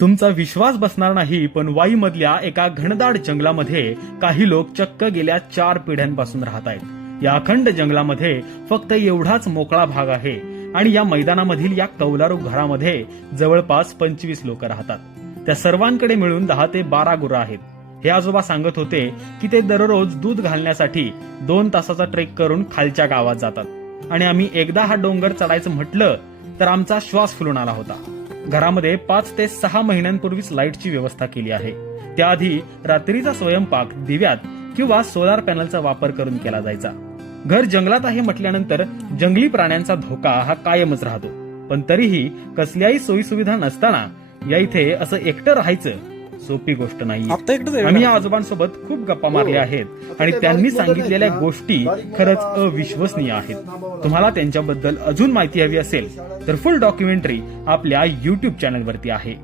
तुमचा विश्वास बसणार नाही, पण वाईमधल्या एका घनदाट जंगलामध्ये काही लोक चक्क गेल्या 4 पिढ्यांपासून राहत आहेत. या अखंड जंगलामध्ये फक्त एवढाच मोकळा भाग आहे आणि या मैदानामधील या कौलारू घरामध्ये जवळपास 25 लोक राहतात. त्या सर्वांकडे मिळून 10 ते 12 गुरं आहेत. हे आजोबा सांगत होते की ते दररोज दूध घालण्यासाठी 2 तासाचा ट्रेक करून खालच्या गावात जातात आणि आम्ही एकदा हा डोंगर चढायचं म्हटलं तर आमचा श्वास फुलून आला होता. घरामध्ये 5 ते 6 महिन्यांपूर्वीच लाईटची व्यवस्था केली आहे. त्याआधी रात्रीचा स्वयंपाक दिव्यात किंवा सोलार पॅनलचा वापर करून केला जायचा. घर जंगलात आहे म्हटल्यानंतर जंगली प्राण्यांचा धोका हा कायमच राहतो, पण तरीही कसल्याही सोयी सुविधा नसताना या इथे असं एकटं राहायचं सोपी गोष्ट नाही. आम्ही या आजोबांसोबत खूप गप्पा मारल्या आहेत आणि त्यांनी सांगितलेल्या गोष्टी खरंच अविश्वसनीय आहेत. तुम्हाला त्यांच्याबद्दल अजून माहिती हवी असेल तर फुल डॉक्युमेंटरी आपल्या YouTube चॅनलवरती आहे.